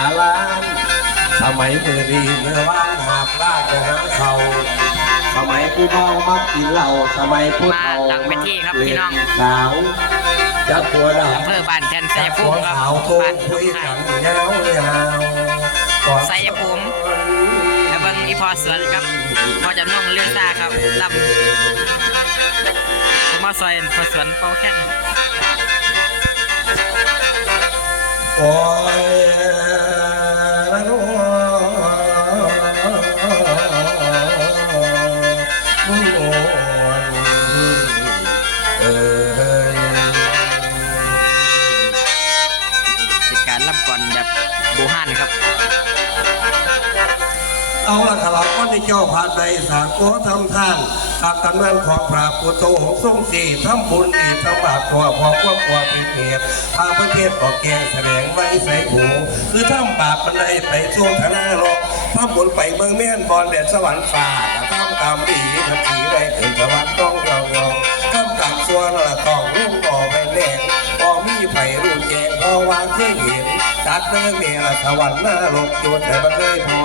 หาล้านสมัยเมื่อดีเมื่อวานหาบลากจะหาเขาสมัยผู้น้องมักกินเหล้าสมัยผู้เฒ่ามาหลังเวทีครับพี่น้อง สาวจับตัวดาอำเภอบ้านแทนชัยภูมิครับ ขาวโทบ้านคุทุ่ยงไข่กันยาวยาวก่อนชัยภูมิแล้วเบิ่งอีพอสวนครับพอจำนงเลือดซาครับลำผมมาซอยพอสวนเป้าแค่นโอ้ย แบบบูฮานครับ เอาละครับก็ในเจ้าผ่านในสาโกทำท่านตากตำนานของพระพุทโธทรงสีทำบุญดีกทำบาปตัวพอควบควเป็นเหตุพาประเทศก็แกงแสดงไว้ใส่หูคือทำบาปมันได้ไปช่วงธนาโลกทำบุญไปเมืองเมียนบอลเด็ดสวรรค์ฟ้าทำกรรมดีทำผีได้ถึงสวรรค์ต้องยองยองทำกรรมส่วนละต้องลุ่มบ่อไปแรงพอมีไผ่รุ่นแจงพอ วางเคยเห็นจัดเนื้อเมียสวรรค์หน้าลกจุดแต่มันเลยพอ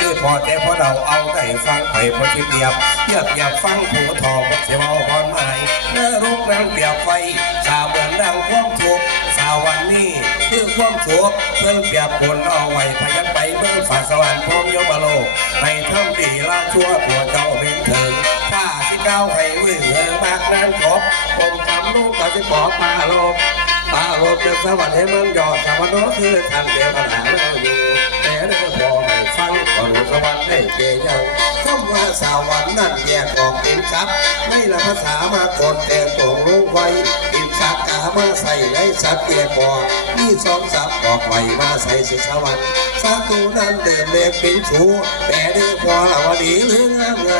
คือพอแต่พอเราเอาได้ฟังไปพอคิดเดียบเทียบอยากฟังผูทองเสียวเอาพรหมายเมื่อรูปนั้นเปรียบไฟสาวเหมือนดังความทุกข์สาววันนี้คือความทุกข์เพื่อนเปรียบผลเอาไว้พยันไปเมื่อฝ่าสวรรค์พร้อมยมโลกให้ทำดีละชั่วตัวเจ้าเป็นถึงถ้าสิก้าให้วิ่งเงินมากนั้นครบผมทำลูกก็สิบอมาโลก ตาโลกเป็นสวรรค์ให้มันยอดสวรรค์คือท่านเดียวกันหาเราอยู่แต่เด้อพอให้ฟังก่อนสวรรค์ได้เกยังคำว่าสวรรค์นั่นแยกออกเป็นครับไม่ละภาษามากดแต่ตรงลงไว้อินสักกามาใส่ในสัตว์เตียก่อมีสองสับบอกไว้มาใส่สิสวรรค์สาตูนั้นเดิมเล็กเป็นชูแต่เด้อพอละวันดีหรืองามงยไหลหมา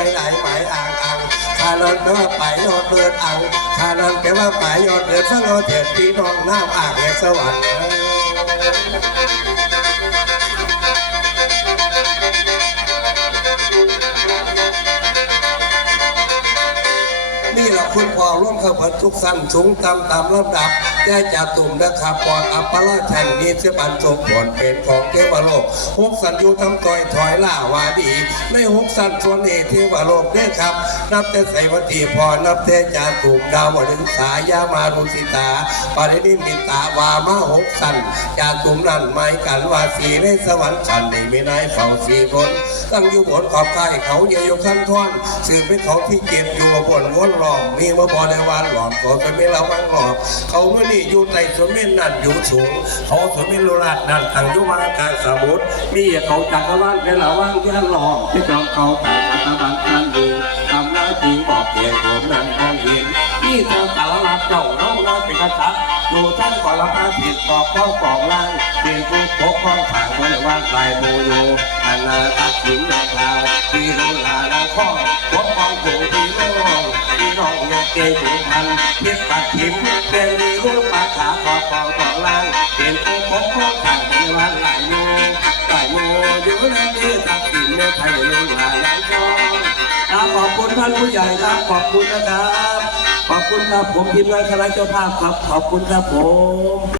ยอ่างางข้านันก็ไปยอดเดินอังขานันแปลว่าไปยอดเดินฟังเราเถิดพี่น้องน้ำอ่างแห่งสวรรค์นี่แหละคุณพ่อร่วมขบวนทุกสั้นสูงตามตามลำดับ แก้จากตุ่มนะครับปอดอัปปะราชแห่งนี้เสบันสมผลเป็นของเทวโลกหกสันยูทำต่อยถอยล่าวาดี ในหกสันส่วนเอกเทวโลกเนี่ยครับ นับแต่ไสวัตีพอนับแต่จาตุมดาวดึงสายามารุสิตาปารินิมิตาวามาหกสันจาตุมนั่นหมายกันวาสีในสวรรค์สันในไม่นายเฝ้าสี่คนตั้งอยู่บนขอบใต้เขาเยียอยู่ขั้นท่อนสื่อเป็นเขาที่เก็บอยู่บนวนหลอมมีมาบอในวานหลอมก็จะไม่ระวังหลอมเขาเมื่อนี่อยู่ใต้สมเด็จนั่นอยู่สูง เขาสมเด็จโลราชนั่นตั้งอยู่วากลางสมุทรมีเขาจักรวาลเป็นระวังยันหลอมที่จอมเขาต่างอัตบันกันดูทำหน้าที่บอกแก่ผมนั้นมองเห็นนี่เธอสารลับเจ้าน้องน้อยเป็นกษัตริย์ดูท่านก่อนละมาผิดตอบข้อกองล่างเปลี่ยนผู้ปกครองผ่างไว้ว่างลายโมโยอันนาตัดสินในคราวที่รู้ลาลาข้อปกครองผู้ที่ เกยถึงพันพิษปักทิมเป็นมีรูปปากขาขอบของของล่างเปลี่ยนผู้ปกครองผ่างไว้ว่างลายโมลายโมอยู่ในที่ตักกินในไทยลงหลายลาข้อครับขอบคุณท่านผู้ใหญ่ครับขอบคุณนะครับ ขอบคุณครับผมทีมงานคณะเจ้าภาพครับ ขอบคุณครับผม